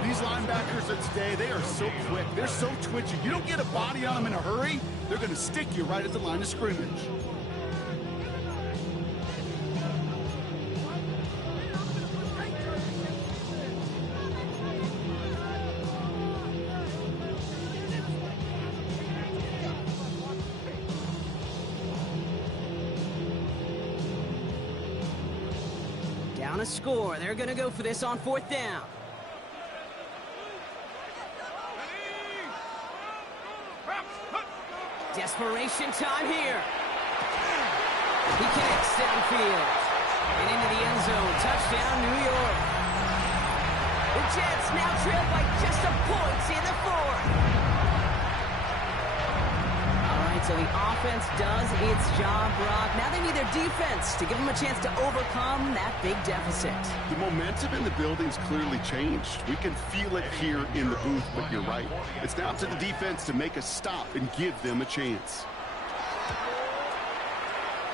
These linebackers of today, they are so quick. They're so twitchy. You don't get a body on them in a hurry, they're going to stick you right at the line of scrimmage. Down a score. They're going to go for this on 4th down. Desperation time here. He connects downfield. And into the end zone. Touchdown, New York. The Jets now trail by just a point in the 4th. All right, so the offense does its job, Brock. Now they need their defense to give them a chance to overcome that big deficit. The momentum in the building's clearly changed. We can feel it here in the booth, but you're right. It's now to the defense to make a stop and give them a chance.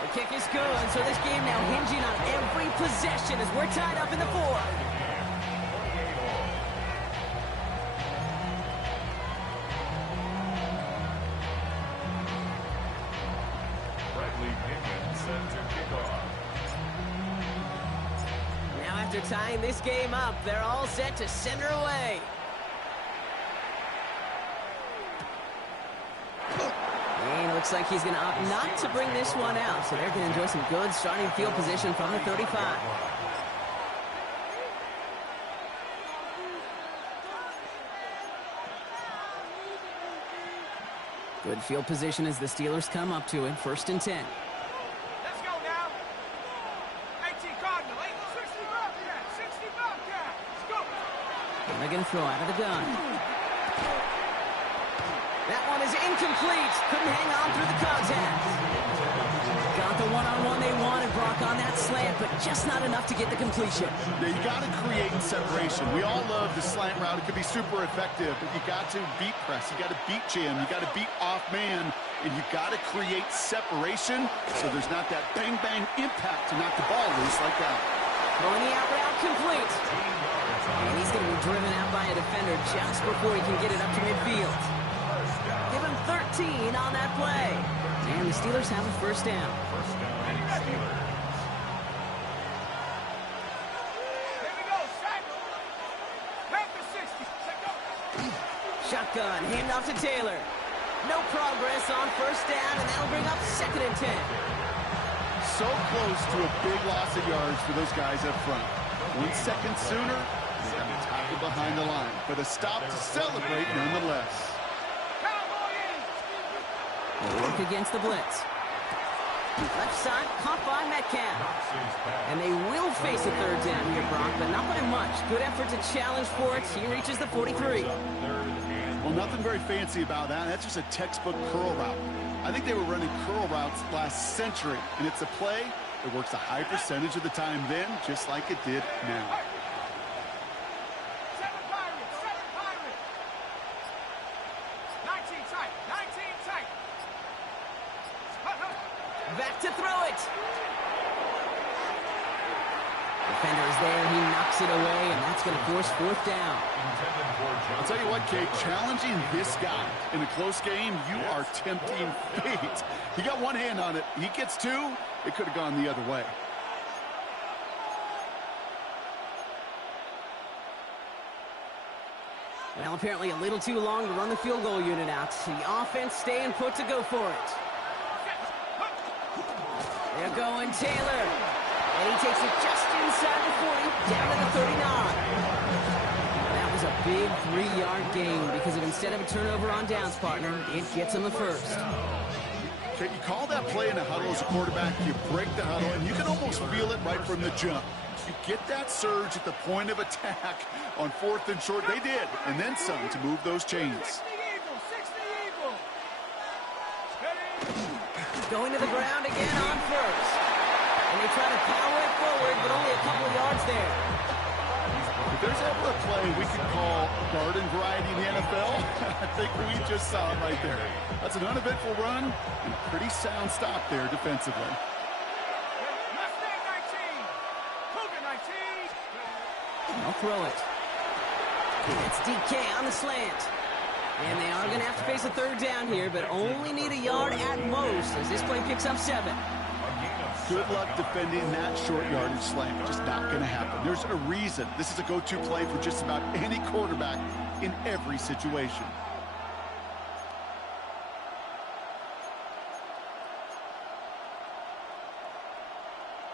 The kick is good, so this game now hinging on every possession as we're tied up in the fourth. Now after tying this game up, they're all set to center away. And it looks like he's going to opt not to bring this one out, so they're going to enjoy some good starting field position from the 35. Good field position as the Steelers come up to it, 1st and 10. Let's go now. 18 Cardinal, 60 Bobcat, 60 Bobcat. Let's go. And they're going to throw out of the gun. That one is incomplete. Couldn't hang on through the contact. Got the one-on-one they wanted, Brock, on that slant, but just not enough to get the completion. Yeah, you got to create separation. We all love the slant route. It could be super effective, but you got to beat press. You got to beat jam. You got to beat off man, and you got to create separation so there's not that bang-bang impact to knock the ball loose like that. Throwing the out route complete. And he's going to be driven out by a defender just before he can get it up to midfield. Give him 13 on that play. And the Steelers have a 1st down. Here we go, set. Back to 60. Set, go. Shotgun, handoff to Taylor. No progress on 1st down, and that'll bring up 2nd and 10. So close to a big loss of yards for those guys up front. 1 second sooner, they're going to tackle behind the line. But a stop to celebrate nonetheless. Work against the blitz. Left side, caught by Metcalf. And they will face a 3rd down here, Brock, but not by much. Good effort to challenge for it. He reaches the 43. Well, nothing very fancy about that. That's just a textbook curl route. I think they were running curl routes last century, and it's a play that works a high percentage of the time then, just like it did now. 7 Pirates, 7 Pirates. 19 tight, 19 tight. Back to throw it. Defender is there. He knocks it away, and that's going to force 4th down. I'll tell you what, Kate, challenging this guy in a close game, you are tempting fate. He got one hand on it. He gets 2. It could have gone the other way. Well, apparently a little too long to run the field goal unit out. The offense staying put to go for it. They're going Taylor. And he takes it just inside the 40, down to the 39. That was a big 3-yard gain because of instead of a turnover on downs, partner, it gets him the 1st. You call that play in a huddle as a quarterback, you break the huddle, and you can almost feel it right from the jump. You get that surge at the point of attack on 4th and short. They did, and then some to move those chains. 60 Eagle. Going to the ground again on 1st. And they try to power it forward, but only a couple of yards there. If there's ever a play we could call garden variety in the NFL, I think we just saw it right there. That's an uneventful run and a pretty sound stop there defensively. Mustang 19. Cougar 19. They'll throw it. It's DK on the slant. And they are going to have to face a 3rd down here, but only need a yard at most as this play picks up 7. Good luck defending that short yardage slant. Just not going to happen. There's a reason this is a go-to play for just about any quarterback in every situation.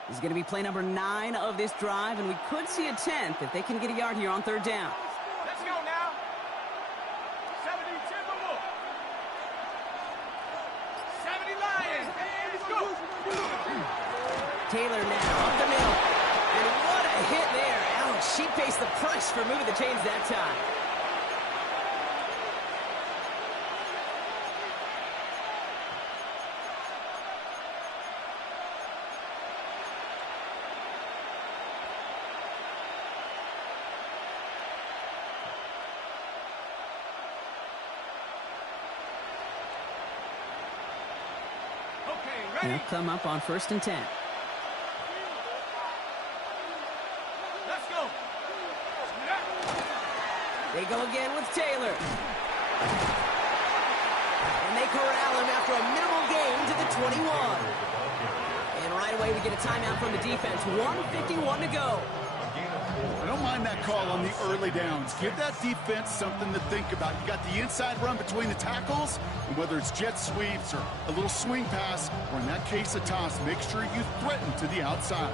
This is going to be play number 9 of this drive, and we could see a 10th if they can get a yard here on 3rd down. Let's go now. 70 Timberwolf. 70 Lions. Let's go. Taylor now up the middle. And what a hit there. Ouch, she faced the press for moving the chains that time. Okay, They'll come up on 1st and 10. Let's go. They go again with Taylor. And they corral him after a minimal gain to the 21. And right away we get a timeout from the defense. 1:51 to go. I don't mind that call on the early downs. Give that defense something to think about. You got the inside run between the tackles, and whether it's jet sweeps or a little swing pass, or in that case a toss, make sure you threaten to the outside.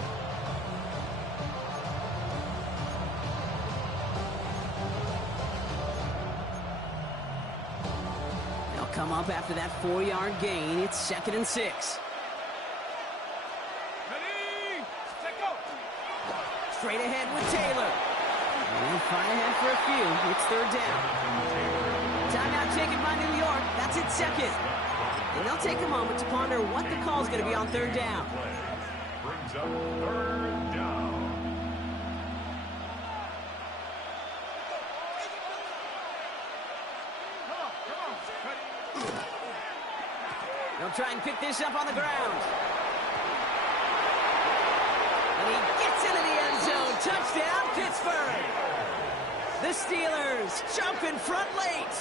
They'll come up after that 4-yard gain. It's 2nd and 6. Straight ahead with Taylor. And fine ahead for a few. It's 3rd down. Timeout taken by New York. That's its 2nd. And they'll take a moment to ponder what the call is going to be on 3rd down. Brings up 3rd down. They'll try and pick this up on the ground. And he gets into the end zone. Touchdown, Pittsburgh. The Steelers jump in front late.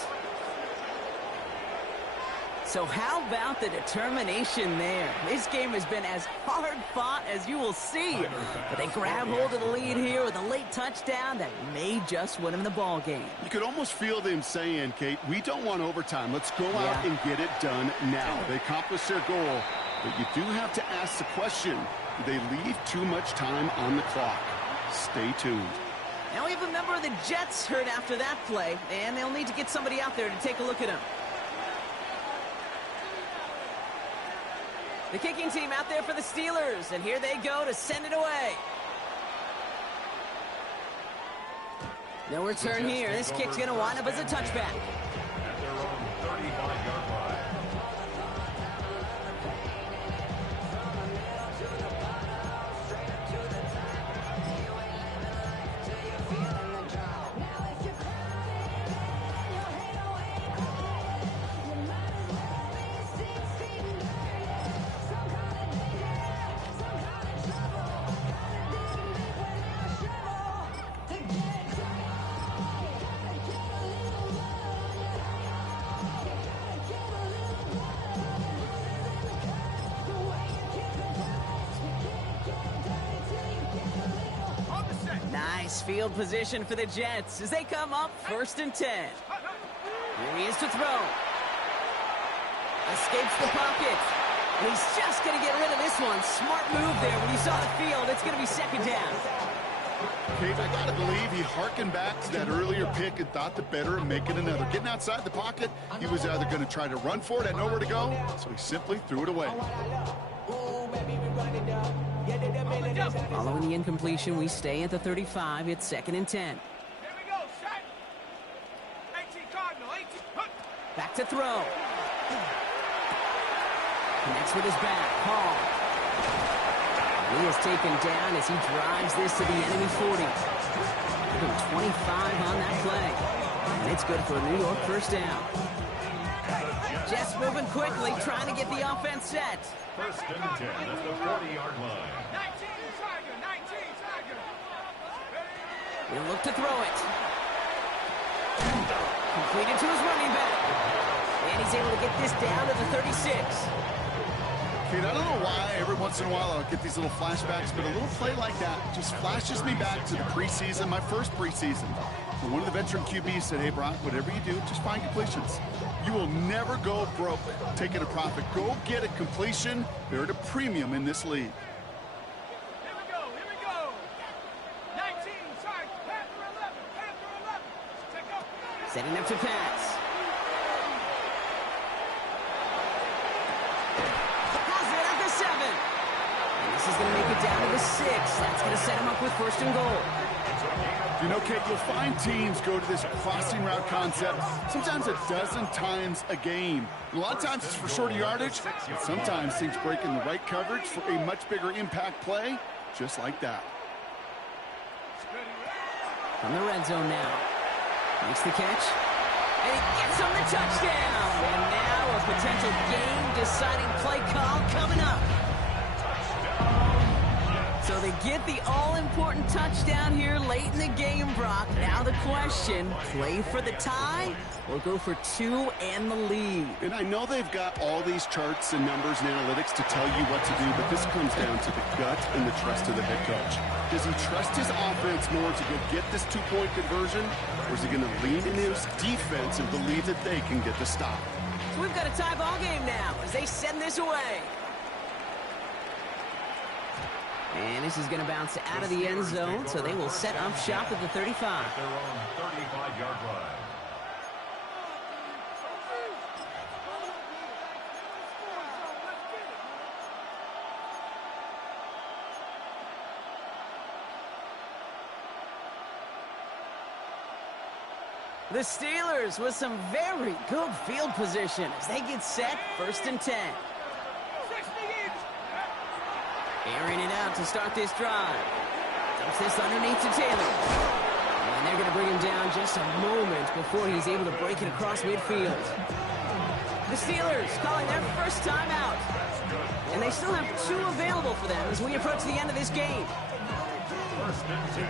So how about the determination there? This game has been as hard fought as you will see. But they grab hold of the lead here with a late touchdown that may just win them the ball game. You could almost feel them saying, Kate, we don't want overtime. Let's go out and get it done now. They accomplished their goal. But you do have to ask the question, do they leave too much time on the clock? Stay tuned. Now we have a member of the Jets hurt after that play, and they'll need to get somebody out there to take a look at him. The kicking team out there for the Steelers, and here they go to send it away. No return here. This kick's going to wind up as a touchback. At their own 35-yard line. Nice field position for the Jets as they come up 1st and 10. Here he is to throw. Escapes the pocket. And he's just going to get rid of this one. Smart move there when he saw the field. It's going to be 2nd down. Kate, I got to believe he harkened back to that earlier pick and thought the better of making another. Getting outside the pocket, he was either going to try to run for it, had nowhere to go, so he simply threw it away. Following the incompletion, we stay at the 35. It's 2nd and 10. Here we go, set. 18 Cardinal, 18. Back to throw. Connects with his back. Hall. He is taken down as he drives this to the enemy 40. Give him 25 on that play. And it's good for a New York 1st down. Jets moving quickly, trying to get the offense set. 1st and 10 at the 40-yard line. 19 Tiger, 19 Tiger. He'll look to throw it. Completed to his running back. And he's able to get this down to the 36. Kate, I don't know why every once in a while I'll get these little flashbacks, but a little play like that just flashes me back to the preseason, my first preseason. And one of the veteran QBs said, hey, Brock, whatever you do, just find completions. You will never go broke taking a profit. Go get a completion. They're at a premium in this league. Here we go, here we go. 19 Tiger, Panther 11, Panther 11. Take up. Setting up to pass. Has it at the 7. And this is going to make it down to the 6. That's going to set him up with 1st and goal. You know, Kate, you'll find teams go to this crossing route concept sometimes a dozen times a game. And a lot of times it's for shorter yardage, but sometimes things break in the right coverage for a much bigger impact play, just like that. From the red zone now. Makes the catch. And he gets on the touchdown. And now a potential game-deciding play call coming up. So they get the all-important touchdown here late in the game, Brock. Now the question, play for the tie or go for two and the lead? And I know they've got all these charts and numbers and analytics to tell you what to do, but this comes down to the gut and the trust of the head coach. Does he trust his offense more to go get this two-point conversion, or is he going to lean in his defense and believe that they can get the stop? So we've got a tie ball game now as they send this away. And this is going to bounce out of the end zone, so they will set up shop at the 35. At their own 35-yard line. The Steelers with some very good field position as they get set, 1st and 10. Airing it out to start this drive. Dumps this underneath to Taylor. And they're going to bring him down just a moment before he's able to break it across midfield. The Steelers calling their first timeout. And they still have 2 available for them as we approach the end of this game.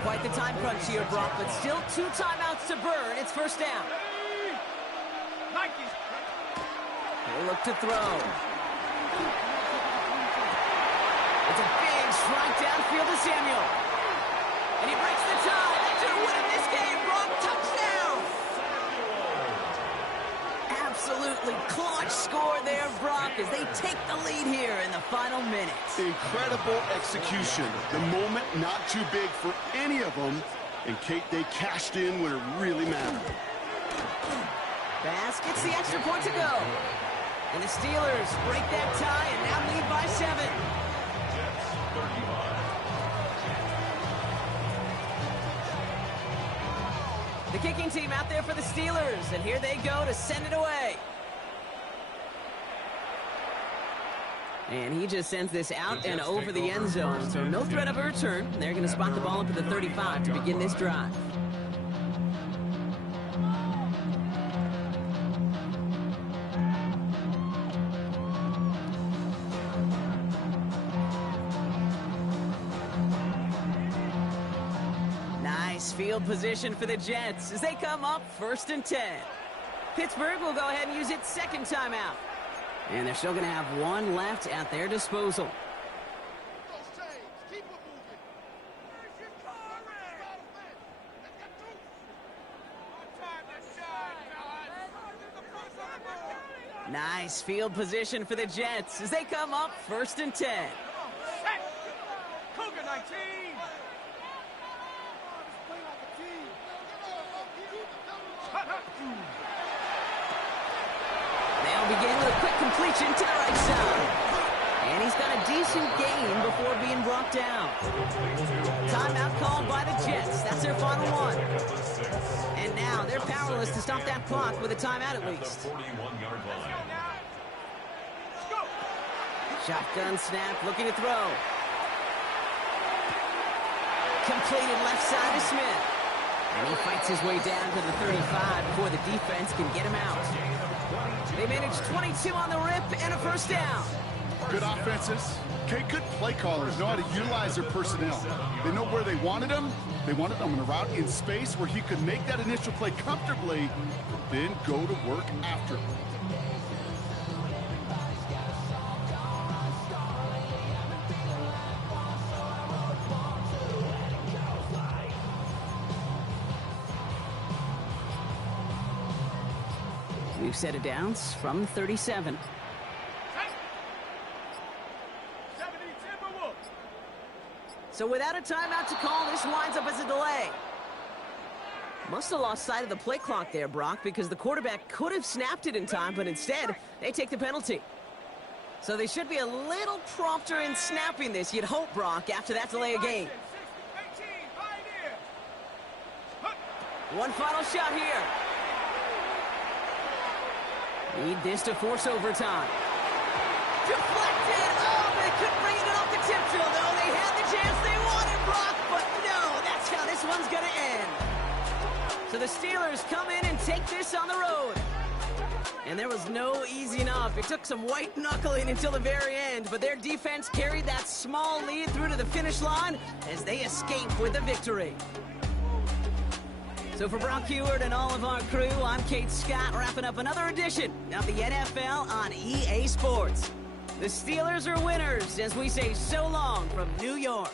Quite the time crunch here, Brock, but still 2 timeouts to burn. It's 1st down. They look to throw. It's a big strike downfield to Samuel. And he breaks the tie. That's going to win in this game, Brock. Touchdown! Absolutely clutch score there, Brock, as they take the lead here in the final minutes. Incredible execution. The moment not too big for any of them. And Kate, they cashed in when it really mattered. Bass gets the extra point to go. And the Steelers break that tie and now lead by 7. The kicking team out there for the Steelers, and here they go to send it away. And he just sends this out and over the end zone, so no threat of a return. They're going to spot the ball up at the 35 to begin this drive. Field position for the Jets as they come up 1st and 10. Pittsburgh will go ahead and use its 2nd timeout. And they're still going to have 1 left at their disposal. Nice field position for the Jets as they come up 1st and 10. Cougar 19. They'll begin with a quick completion to the right side. And he's got a decent gain before being brought down. Timeout called by the Jets. That's their final one. And now they're powerless to stop that clock with a timeout at least. Shotgun snap, looking to throw. Completed left side to Smith. And he fights his way down to the 35 before the defense can get him out. They managed 22 on the rip and a 1st down. Good offenses. Okay, good play callers know how to utilize their personnel. They know where they wanted him. They wanted him on a route in space where he could make that initial play comfortably, then go to work after. We've set it down from 37. So without a timeout to call, this winds up as a delay. Must have lost sight of the play clock there, Brock, because the quarterback could have snapped it in time, but instead, they take the penalty. So they should be a little prompter in snapping this, you'd hope, Brock, after that delay of game. One final shot here. Need this to force overtime. Deflected! Oh, they couldn't bring it off the tip drill, though. They had the chance they wanted, Brock, but no, that's how this one's going to end. So the Steelers come in and take this on the road. And there was no easing up. It took some white knuckling until the very end, but their defense carried that small lead through to the finish line as they escape with a victory. So for Brock Heward and all of our crew, I'm Kate Scott, wrapping up another edition of the NFL on EA Sports. The Steelers are winners as we say so long from New York.